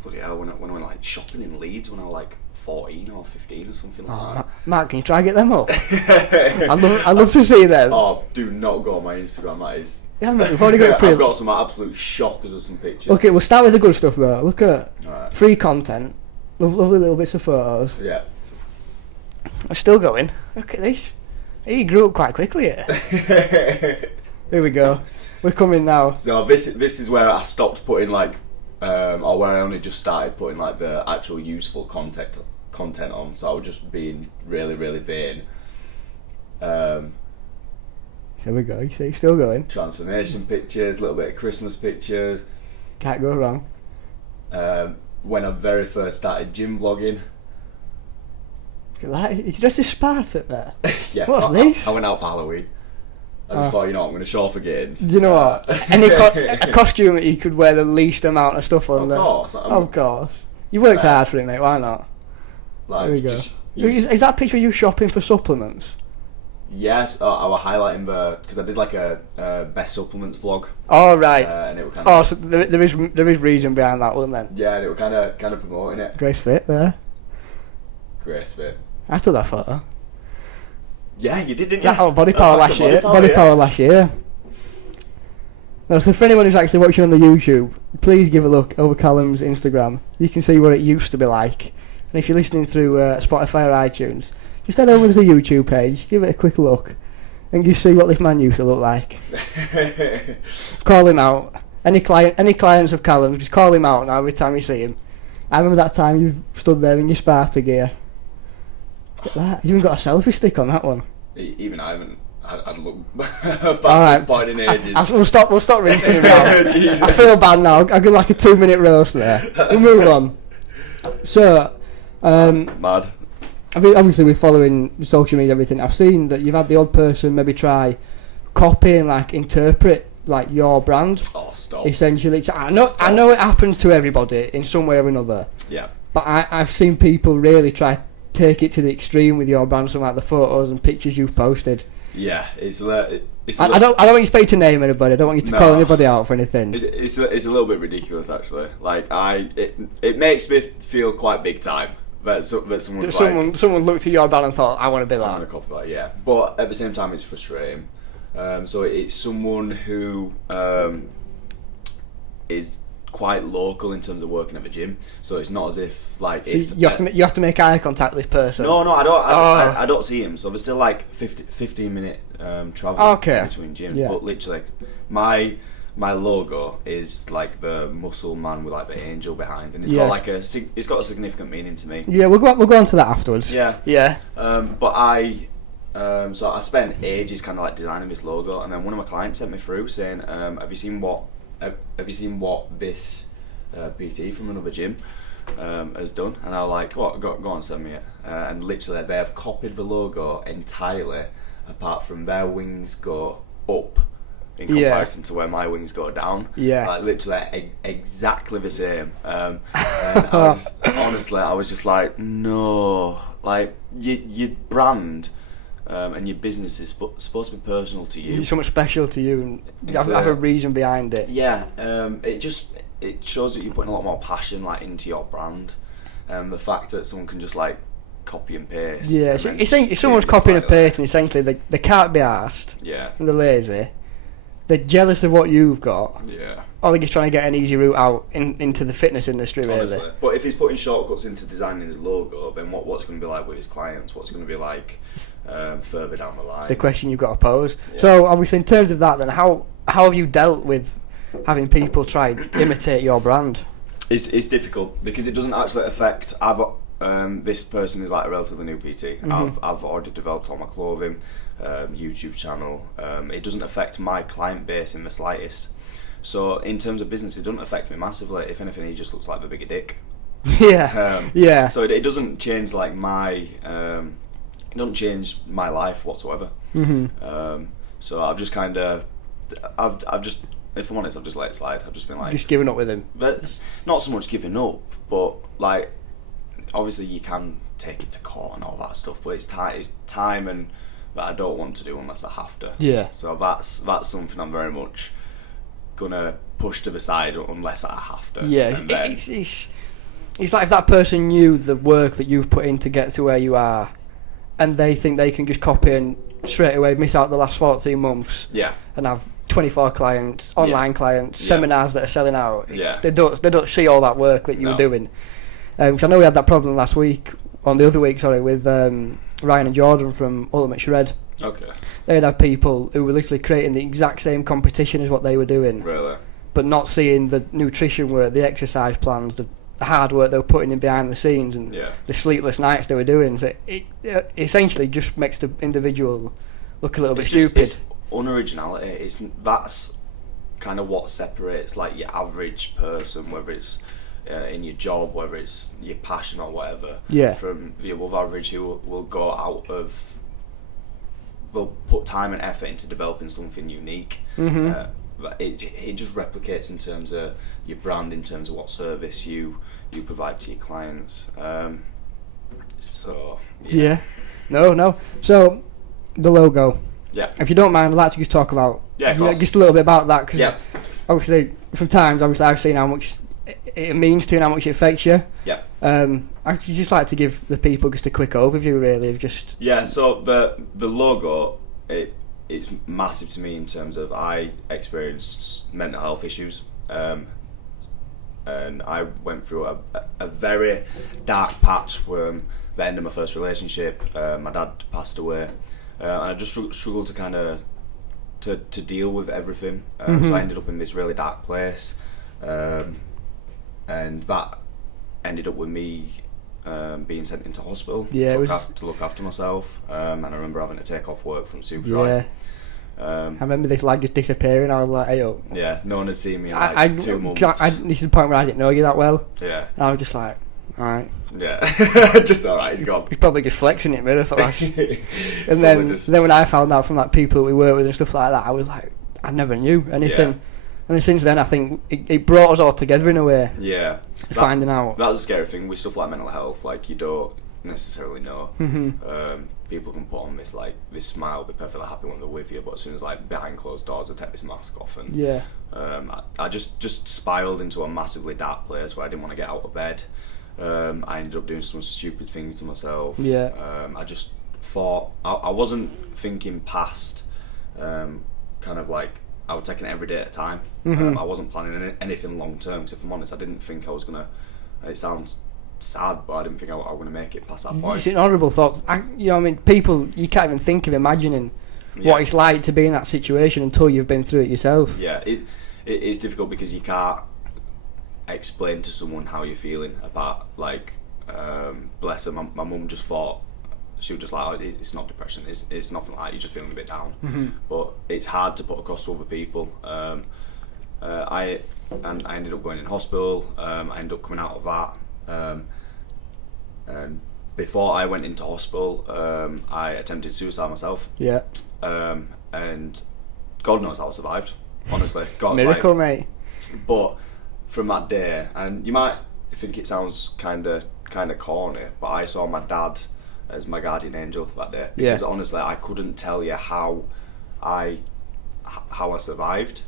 bloody hell when I went like shopping in Leeds when I was like 14 or 15 or something like that. Mark, can you try and get them up? I'd love to see them. Oh, do not go on my Instagram. That is. Yeah, mate, we've already got I've got some absolute shockers of some pictures. Okay, we'll start with the good stuff though. Look at Alright. free content, lovely little bits of photos. Yeah. We're still going. Look at this. He grew up quite quickly here. Here we go. We're coming now. So this is where I stopped putting like, or where I only just started putting like the actual useful content on. So I was just being really vain. Here we go. You see, still going. Transformation pictures, a little bit of Christmas pictures. Can't go wrong. When I very first started gym vlogging. Look at that. He's dressed as Spartan there. Yeah. What's this? I went out for Halloween. I just thought, I'm going to show off against. Do you know what? A costume that you could wear the least amount of stuff on. Of there. course. Of course. You worked hard for it, mate. Why not? Like, There we go. Is that picture of you shopping for supplements? Yes, I was highlighting because I did like a best supplements vlog. Oh right. And it was kind Oh, so there is reason behind that one then. Yeah, and it was kind of promoting it. Grace fit there. Grace fit. I took that photo. Yeah, you did, didn't you? Yeah, oh, body power last year. Body power last year. No, so for anyone who's actually watching on the YouTube, please give a look over Callum's Instagram. You can see what it used to be like. And if you're listening through Spotify or iTunes, just head over to the YouTube page, give it a quick look, and you see what this man used to look like. Call him out. Any clients of Callum's, just call him out now every time you see him. I remember that time you stood there in your Sparta gear. Look at that. You even got a selfie stick on that one. Even I haven't. I'd look past this point in ages. We'll stop rinsing him now. I feel bad now. I got like a 2-minute roast there. We'll move on. So, Mad. I mean, obviously with following social media and everything, I've seen that you've had the odd person maybe try copy and like interpret like your brand. Oh, stop. Essentially, I know it happens to everybody in some way or another. Yeah. But I've seen people really try take it to the extreme with your brand, some like the photos and pictures you've posted. Yeah, I don't want you to pay to name anybody. I don't want you to call anybody out for anything. It's a little bit ridiculous actually. Like it makes me feel quite big time. But someone looked at your brand and thought, I want to be I'm that. gonna copy that, yeah. But at the same time, it's frustrating. So it's someone who is quite local in terms of working at the gym. So it's not as if like So it's you have to make eye contact with this person. No, I don't. I don't see him. So there's still like 15-minute travel between gyms. Yeah. But literally, my logo is like the muscle man with like the angel behind, and it's got like it's got a significant meaning to me. Yeah, we'll go on to that afterwards. Yeah. Yeah. So I spent ages kind of like designing this logo, and then one of my clients sent me through saying, "Have you seen what this PT from another gym has done?" And I was like, "What? Go on, send me it." And literally, they have copied the logo entirely, apart from their wings go up in comparison to where my wings go down. Yeah. Like literally exactly the same. And I was just like, no, like your brand. And your business is supposed to be personal to you. It's so much special to you, and you have a reason behind it. Yeah, it shows that you're putting a lot more passion like into your brand. The fact that someone can just like copy and paste. Yeah, if someone's copying and pasting, essentially they can't be arsed. Yeah. And they're lazy. They're jealous of what you've got. Yeah. Or they're just trying to get an easy route out into the fitness industry, really. Honestly. But if he's putting shortcuts into designing his logo, then what's going to be like with his clients? What's going to be like further down the line? It's the question you've got to pose. Yeah. So, obviously, in terms of that, then how have you dealt with having people try and imitate your brand? It's difficult because it doesn't actually affect. This person is like a relatively new PT. I've already developed all my clothing, YouTube channel. It doesn't affect my client base in the slightest. So in terms of business, it doesn't affect me massively. If anything, he just looks like the bigger dick. Yeah. So it doesn't change like my. It doesn't change my life whatsoever. So I've just kind of, I've just, if I'm honest, I've just let it slide. I've just been like, just giving up with him. But not so much giving up, but like, obviously you can take it to court and all that stuff, but it's time and that I don't want to do unless I have to. Yeah. So that's something I'm very much gonna push to the side unless I have to. Yeah. It's like if that person knew the work that you've put in to get to where you are, and they think they can just copy and straight away miss out the last 14 months. Yeah. And have 24 clients, online clients, seminars that are selling out. Yeah. They don't see all that work that you were doing. Because I know we had that problem last week, with Ryan and Jordan from Ultimate Shred. Okay. They'd have people who were literally creating the exact same competition as what they were doing. Really? But not seeing the nutrition work, the exercise plans, the hard work they were putting in behind the scenes, and the sleepless nights they were doing. So it essentially just makes the individual look a little bit stupid. It's unoriginality. That's kind of what separates like your average person, whether it's in your job, whether it's your passion or whatever, from the above average who will go out of, they'll put time and effort into developing something unique. It just replicates in terms of your brand, in terms of what service you provide to your clients. No. So the logo. Yeah. If you don't mind, I'd like to just talk about just a little bit about that, because obviously from times I've seen how much it means to you and how much it affects you. Yeah. I'd just like to give the people just a quick overview, really, of just. Yeah. So the logo, it's massive to me in terms of I experienced mental health issues, and I went through a very dark patch where the end of my first relationship, my dad passed away, and I just struggled to kind of to deal with everything. So I ended up in this really dark place, and that ended up with me being sent into hospital to look after myself, and I remember having to take off work from Superdry. I remember this lad just disappearing. I was like, "Hey, yo." Yeah, no one had seen me in like 2 months. This is the point where I didn't know you that well. Yeah. And I was just like, alright. Yeah. Just alright, he's gone. He's probably just flexing it, mirror for us. And then when I found out from like people that we work with and stuff like that, I was like, I never knew anything. Yeah. And then since then, I think it brought us all together in a way. Yeah. Finding out. That's a scary thing with stuff like mental health. Like, you don't necessarily know. People can put on this smile, be perfectly happy when they're with you, but as soon as like behind closed doors, I take this mask off, and I just spiraled into a massively dark place where I didn't want to get out of bed. I ended up doing some stupid things to myself. I just thought I wasn't thinking past, kind of like I was taking it every day at a time. I wasn't planning anything long term, because if I'm honest, I didn't think I was gonna. It sounds sad, but I didn't think I was going to make it past that point. It's an horrible thought. People, you can't even think of imagining what it's like to be in that situation until you've been through it yourself. Yeah, it's difficult because you can't explain to someone how you're feeling about, like, bless her, my mum just thought, she was just like, oh, it's not depression, it's nothing like that, you're just feeling a bit down. But it's hard to put across to other people. I ended up going in hospital, I ended up coming out of that. And before I went into hospital, I attempted suicide myself. Yeah. And God knows how I survived. Honestly, God, miracle, mate. But from that day, and you might think it sounds kind of corny, but I saw my dad as my guardian angel that day. Because honestly, I couldn't tell you how I survived.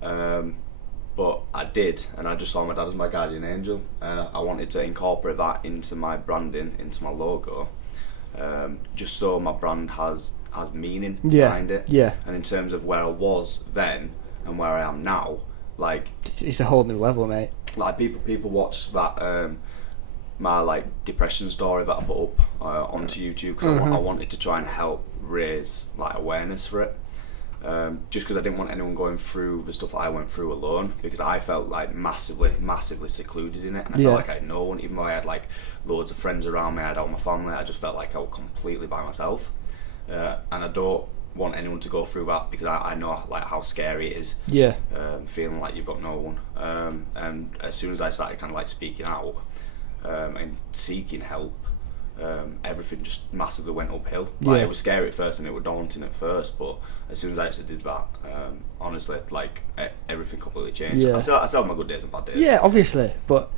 But I did, and I just saw my dad as my guardian angel. I wanted to incorporate that into my branding, into my logo, just so my brand has meaning behind it. Yeah. And in terms of where I was then and where I am now, like, it's a whole new level, mate. Like, people watch that my like depression story that I put up onto YouTube, because I wanted to try and help raise like awareness for it. just because I didn't want anyone going through the stuff that I went through alone, because I felt like massively secluded in it, and I felt like I had no one, even though I had like loads of friends around me, I had all my family. I just felt like I was completely by myself, and I don't want anyone to go through that, because I know like how scary it is. Feeling like you've got no one. And as soon as I started kind of like speaking out and seeking help, everything just massively went uphill. Like, it was scary at first and it was daunting at first, but as soon as I actually did that, honestly, like everything completely changed. I still have my good days and bad days. Yeah, obviously, but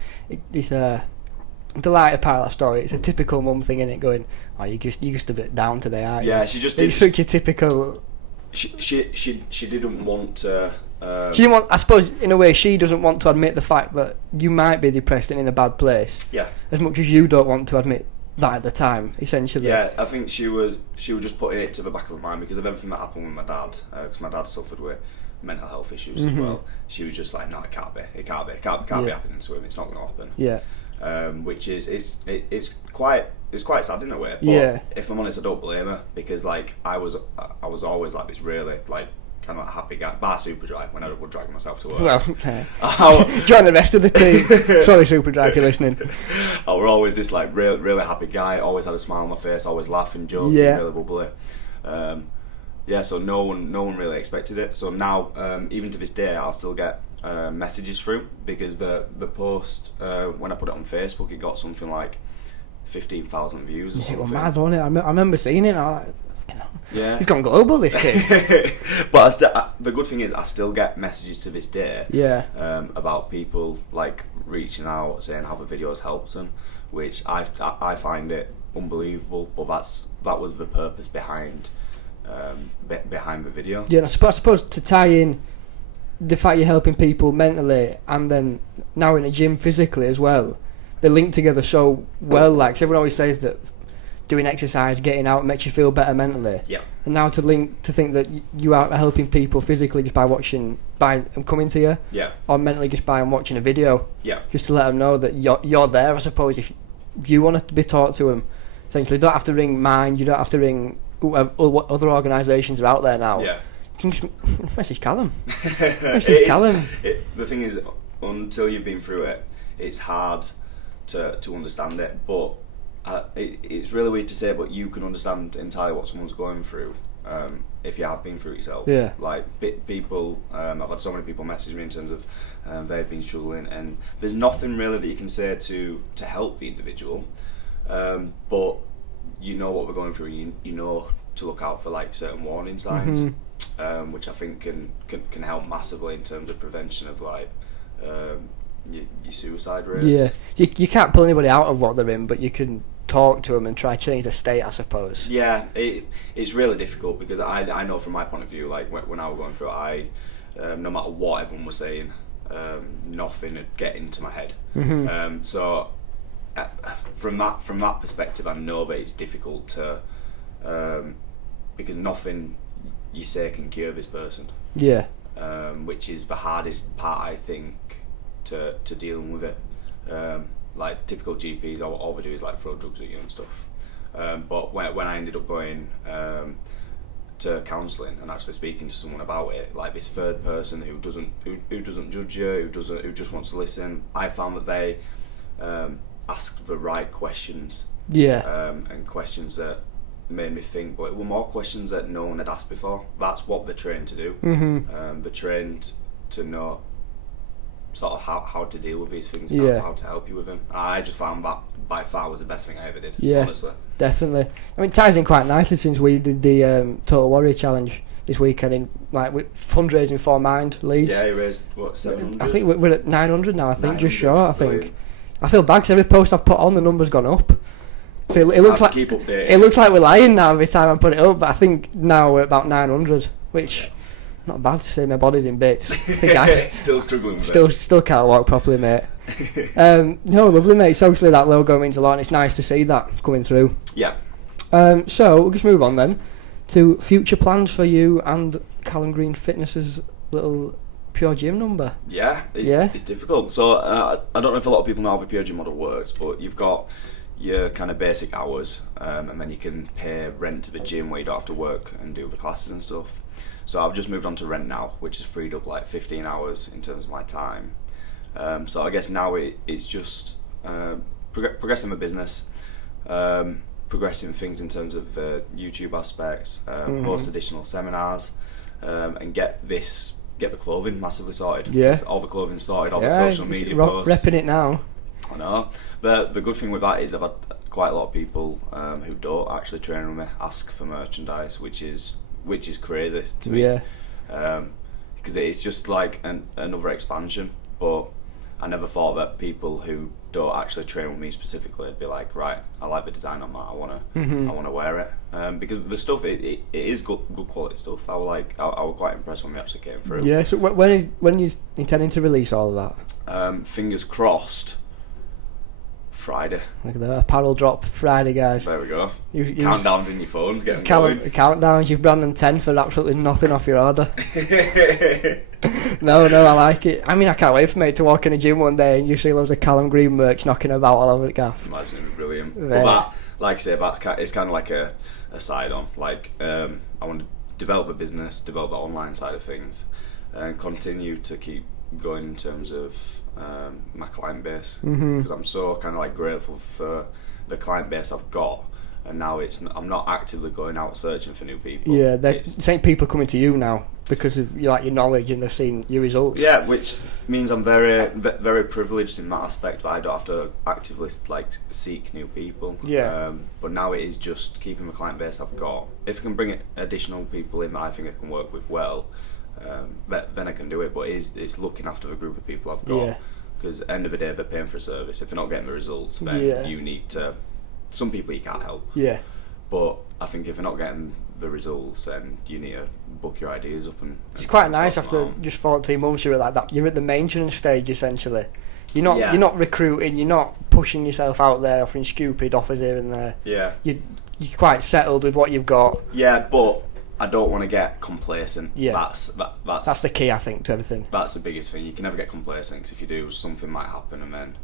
it's the lighter part of that story. It's a typical mum thing, innit? Going, oh, you're just a bit down today, aren't you? Yeah, she just. It's such a typical. She didn't want to. She didn't want. I suppose in a way she doesn't want to admit the fact that you might be depressed and in a bad place. Yeah. As much as you don't want to admit that at the time, essentially. Yeah, I think she was just putting it to the back of her mind because of everything that happened with my dad. Because my dad suffered with mental health issues as well. She was just like, no, it can't be happening to him. It's not going to happen. Yeah. Which is it's quite sad in a way. But if I'm honest, I don't blame her, because like I was always like this really like kind of like happy guy, bar Superdry when I would drag myself to work. Well, join the rest of the team. Sorry, Superdry, if you're listening. I was always this like really happy guy. Always had a smile on my face. Always laughing, joking, really bubbly. So no one really expected it. So now, even to this day, I'll still get messages through, because the post when I put it on Facebook, it got something like 15,000 views or something. It was mad, wasn't it? I remember seeing it. And I was like, yeah, he's gone global, this kid. But the good thing is, I still get messages to this day. About people like reaching out saying how the videos helped them, which I find it unbelievable. But that was the purpose behind the video. Yeah, and I suppose to tie in the fact you're helping people mentally and then now in a gym physically as well, they link together so well. Like, 'cause everyone always says that doing exercise, getting out, makes you feel better mentally. Yeah. And now to think that you are helping people physically just by them coming to you. Yeah. Or mentally just by them watching a video. Yeah. Just to let them know that you're there. I suppose if you want to be talked to them, essentially, you don't have to ring Mind. You don't have to ring what other organisations are out there now. Yeah. You can just message Callum. Callum. The thing is, until you've been through it, it's hard to understand it. But it's really weird to say, but you can understand entirely what someone's going through if you have been through it yourself. Yeah. Like people, I've had so many people message me in terms of they've been struggling, and there's nothing really that you can say to help the individual, but you know what we're going through. You know to look out for like certain warning signs, which I think can help massively in terms of prevention of like your suicide rates. Yeah, you can't pull anybody out of what they're in, but you can talk to them and try to change the state, I suppose. Yeah, it's really difficult, because I know from my point of view, like when I was going through it, no matter what everyone was saying, nothing would get into my head. So from that perspective, I know that it's difficult to because nothing you say can cure this person. Yeah. Which is the hardest part, I think, to dealing with it. Like typical GPs, all they do is like throw drugs at you and stuff. But when I ended up going to counselling and actually speaking to someone about it, like this third person who doesn't judge you, who just wants to listen, I found that they asked the right questions. Yeah. And questions that made me think, but it were more questions that no one had asked before. That's what they're trained to do. They're trained to know sort of how to deal with these things, how to help you with them. I just found that by far was the best thing I ever did. Yeah, honestly. Definitely. I mean, it ties in quite nicely since we did the Total Warrior Challenge this weekend in with fundraising for Mind Leeds. Yeah, he raised what, 700? I think we're at 900 now. I think just short. I think. I feel bad because every post I've put on, the number's gone up. So it looks like it looks like we're lying now every time I put it up, but I think now we're about 900, which not bad to say. My body's in bits. I think still struggling with it. Still can't walk properly, mate. No, lovely, mate. Socially, that logo means a lot, and it's nice to see that coming through. Yeah. So we'll just move on then to future plans for you and Callum Green Fitness's little Pure Gym number. Yeah, it's difficult. So I don't know if a lot of people know how the Pure Gym model works, but you've got your kind of basic hours, and then you can pay rent to the gym where you don't have to work and do the classes and stuff. So I've just moved on to rent now, which has freed up like 15 hours in terms of my time. So I guess now it's just progressing my business, progressing things in terms of YouTube aspects, host additional seminars, and get the clothing massively sorted. Yeah. All the clothing sorted, all the social media posts. Repping it now. I know. But the good thing with that is I've had quite a lot of people who don't actually train with me ask for merchandise, which is crazy to me. Yeah. Because it's just like another expansion. But I never thought that people who don't actually train with me specifically would be like, right, I like the design on that, I wanna wear it. Because the stuff it is good quality stuff. I was quite impressed when we actually came through. Yeah. So when you intending to release all of that? Fingers crossed. Friday. Look at that, apparel drop Friday, guys. There we go. Countdowns in your phones, getting countdowns. You've brand them 10 for absolutely nothing off your order. No, I like it. I mean, I can't wait for mate to walk in a gym one day and you see loads of Callum Green merch knocking about all over the gaff. Imagine it'd be brilliant. But that, like I say, it's kind of like a side on. Like I want to develop the business, develop the online side of things, and continue to keep going in terms of my client base, because I'm so kind of like grateful for the client base I've got, and now I'm not actively going out searching for new people. Yeah, the same people coming to you now because of your knowledge and they've seen your results. Yeah, which means I'm very very privileged in that aspect, that I don't have to actively seek new people. Yeah. But now it is just keeping the client base I've got. If I can bring additional people in that I think I can work with well, then I can do it. But it's looking after the group of people I've got, because at the end of the day they're paying for a service. If they're not getting the results, then you need to. Some people you can't help. Yeah. But I think if you're not getting the results, then you need to book your ideas up and. It's quite nice after just 14 months. You're like that. You're at the maintenance stage essentially. You're not recruiting. You're not pushing yourself out there, offering stupid offers here and there. Yeah. You're quite settled with what you've got. Yeah, but I don't want to get complacent. Yeah. That's the key, I think, to everything. That's the biggest thing. You can never get complacent, because if you do, something might happen, and then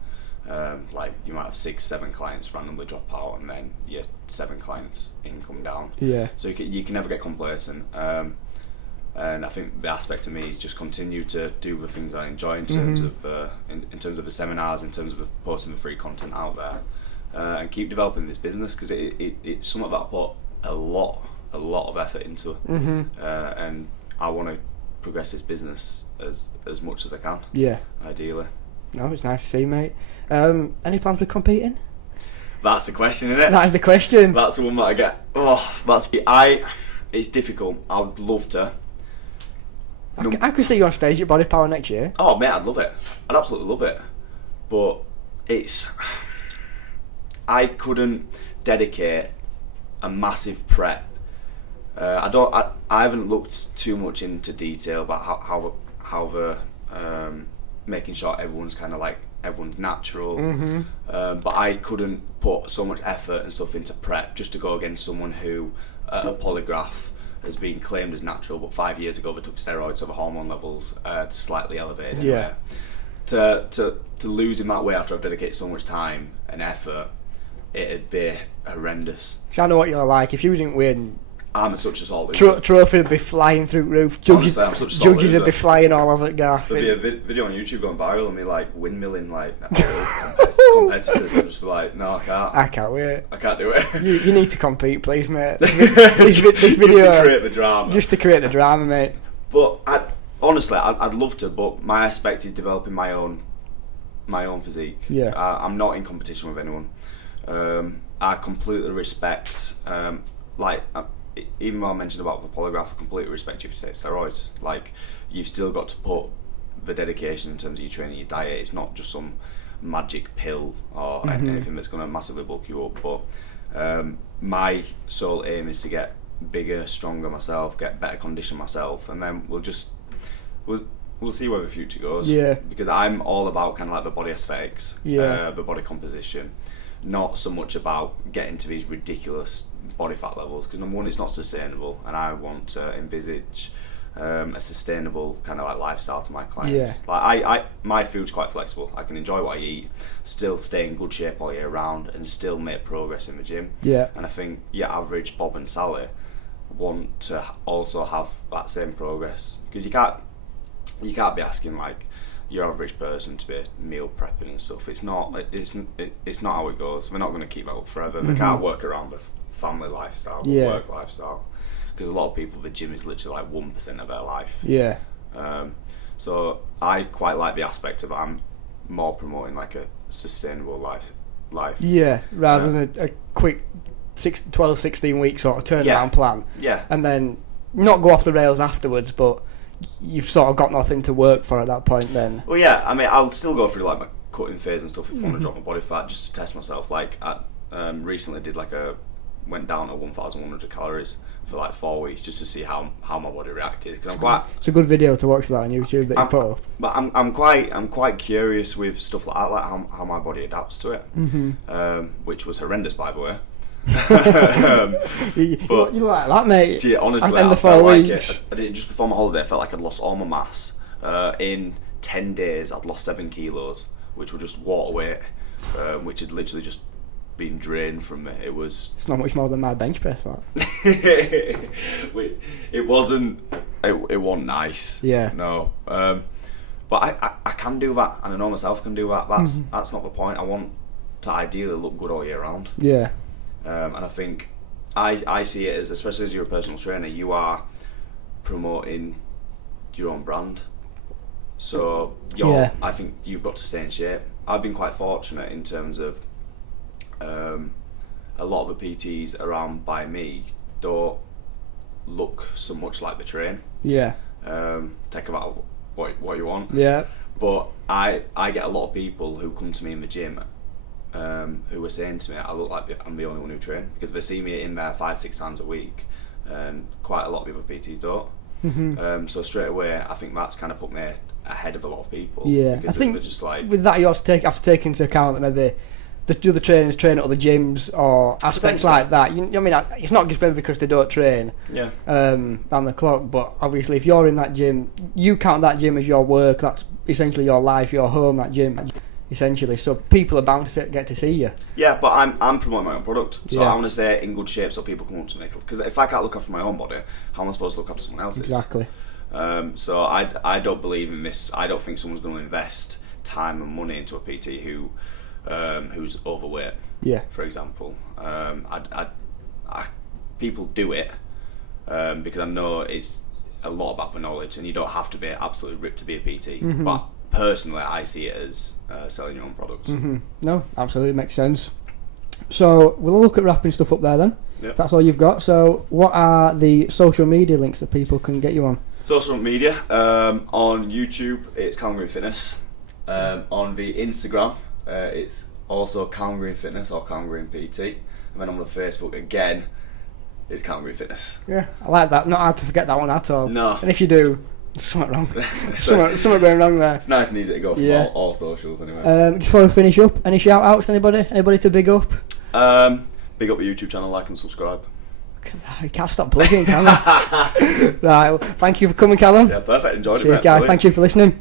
you might have 6-7 clients randomly drop out, and then your 7 clients income down. Yeah. So you can never get complacent. And I think the aspect to me is just continue to do the things I enjoy in terms of in terms of the seminars, in terms of posting the free content out there, and keep developing this business, because it's something that I put a lot of effort into, and I want to progress this business as much as I can. Yeah. Ideally. No, it's nice to see, mate. Any plans for competing? That's the question, isn't it? That is the question. That's the one that I get. It's difficult. I would love to. I could see you on stage at Body Power next year. Oh, mate, I'd love it. I'd absolutely love it. But I couldn't dedicate a massive prep. I haven't looked too much into detail about how the making sure everyone's natural. But I couldn't put so much effort and stuff into prep just to go against someone who a polygraph has been claimed as natural, but 5 years ago they took steroids, so the hormone levels slightly elevated. Yeah. To lose in that way after I've dedicated so much time and effort, it'd be horrendous. Because I know what you're like. If you didn't win, I'm such a salt loser. Trophy would be flying through the roof. Judges would be flying all over the gaff. There'd be a video on YouTube going viral of me windmilling competitors. I'd just be like, no, I can't. I can't wait. I can't do it. You need to compete, please, mate. This video, just to create the drama. Just to create the drama, mate. But honestly, I'd love to. But my aspect is developing my own physique. Yeah. I'm not in competition with anyone. I completely respect. Even though I mentioned about the polygraph, I completely respect you if you take steroids. You've still got to put the dedication in terms of your training, your diet. It's not just some magic pill or anything that's going to massively bulk you up. But my sole aim is to get bigger, stronger myself, get better condition myself, and then we'll see where the future goes. Yeah. Because I'm all about kind of the body aesthetics, the body composition, not so much about getting to these ridiculous body fat levels, because number one, it's not sustainable, and I want to envisage a sustainable kind of lifestyle to my clients. My food's quite flexible. I can enjoy what I eat, still stay in good shape all year round, and still make progress in the gym. Yeah. And I think your average Bob and Sally, want to also have that same progress, because you can't be asking like your average person to be meal prepping and stuff. It's not how it goes. We're not going to keep that up forever. We can't work around the family lifestyle, the work lifestyle, because a lot of people, the gym is literally like 1% of their life. Yeah. So I quite like the aspect of I'm more promoting like a sustainable life. Yeah, rather than a quick 12, 16 week sort of turnaround plan. Yeah. And then not go off the rails afterwards, but you've sort of got nothing to work for at that point then. Well, yeah, I mean, I'll still go through like my cutting phase and stuff if I want to drop my body fat, just to test myself. Like, I recently went down to 1,100 calories for like 4 weeks just to see how my body reacted. Cause it's a good video to watch that on YouTube that you put up. But I'm quite curious with stuff like that, like how my body adapts to it, which was horrendous, by the way. You like that, mate? Yeah, honestly, I felt like weeks. I did just before my holiday. I felt like I'd lost all my mass. In 10 days, I'd lost 7 kilos, which were just water weight, which had literally just been drained from me. It's not much more than my bench press, that. It wasn't nice. Yeah. No. But I can do that, and I know myself can do that. That's not the point. I want to ideally look good all year round. Yeah. And I think I see it as, especially as you're a personal trainer, you are promoting your own brand. So I think you've got to stay in shape. I've been quite fortunate in terms of a lot of the PTs around by me don't look so much like the train. Yeah. Take about what you want. Yeah. But I get a lot of people who come to me in the gym who are saying to me, I look like I'm the only one who train, because they see me in there 5-6 times a week, and quite a lot of other PTs don't. So straight away, I think that's kind of put me ahead of a lot of people. Yeah, I think just like, with that you have to take into account that maybe the other trainers train at other gyms or aspects like that. I mean, it's not just maybe because they don't train round the clock, but obviously if you're in that gym, you count that gym as your work. That's essentially your life, your home, that gym, essentially. So people are bound to get to see you. Yeah, but I'm promoting my own product, so I want to stay in good shape so people come up to me. Because if I can't look after my own body, how am I supposed to look after someone else's? Exactly. So I don't believe in this. I don't think someone's going to invest time and money into a PT who's overweight. Yeah. For example, people do it because I know it's a lot about the knowledge, and you don't have to be absolutely ripped to be a PT. But personally, I see it as selling your own products. No, absolutely makes sense. So we'll look at wrapping stuff up there then. Yep. If that's all you've got. So what are the social media links that people can get you on? Social media, on YouTube it's Callum Green Fitness. On the Instagram it's also Callum Green Fitness or Callum Green PT. And then on the Facebook again it's Callum Green Fitness. Yeah, I like that. Not hard to forget that one at all. No. And if you do, there's something wrong. something going wrong there. It's nice and easy to go from all socials anyway. Before we finish up, any shout outs? Anybody to big up? Big up the YouTube channel, like and subscribe. You can't stop plugging, can you? Right, well, thank you for coming, Callum. Yeah, perfect. Enjoyed it. Cheers, guys. Thank you for listening.